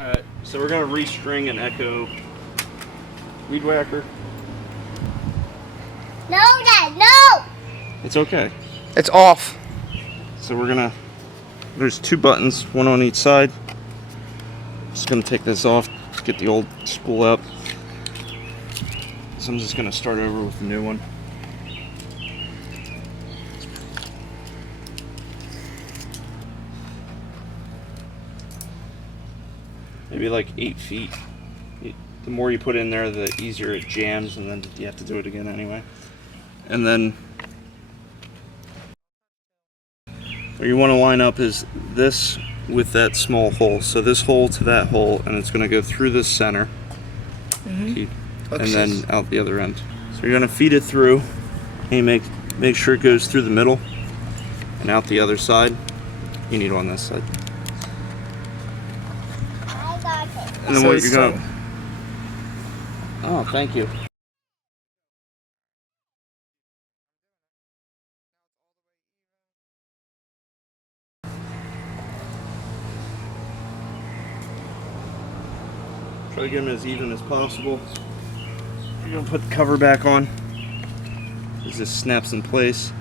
Alright, so we're going to restring an Echo weed whacker. No, Dad, no! It's okay. It's off. So we're going to, there's 2 buttons, one on each side. Just going to take this off, get the old spool out. So I'm just going to start over with the new one. Maybe like 8 feet. The more you put in there, the easier it jams, and then you have to do it again anyway. And then where you want to line up is this with that small hole. So this hole to that hole, and it's going to go through this center, and then out the other end. So you're going to feed it through, and you make sure it goes through the middle and out the other side. You need on this side. I got it. And then what you're going to... Oh, thank you. Try to get them as even as possible. You're going to put the cover back on as this snaps in place.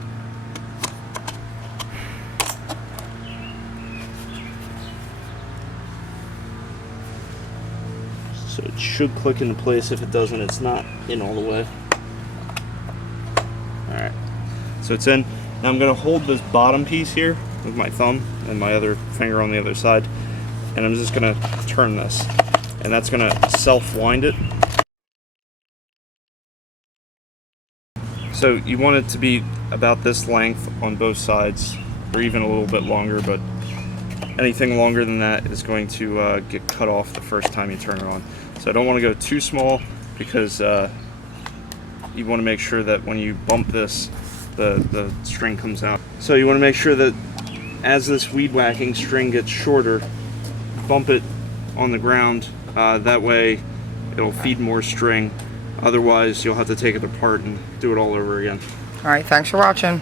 So it should click into place. If it doesn't, it's not in all the way. Alright, so it's in. Now I'm going to hold this bottom piece here with my thumb and my other finger on the other side, and I'm just going to turn this, and that's going to self-wind it. So you want it to be about this length on both sides, or even a little bit longer, but anything longer than that is going to get cut off the first time you turn it on. So I don't want to go too small, because you want to make sure that when you bump this, the string comes out. So you want to make sure that as this weed whacking string gets shorter, bump it on the ground. That way it'll feed more string. Otherwise you'll have to take it apart and do it all over again. All right, thanks for watching.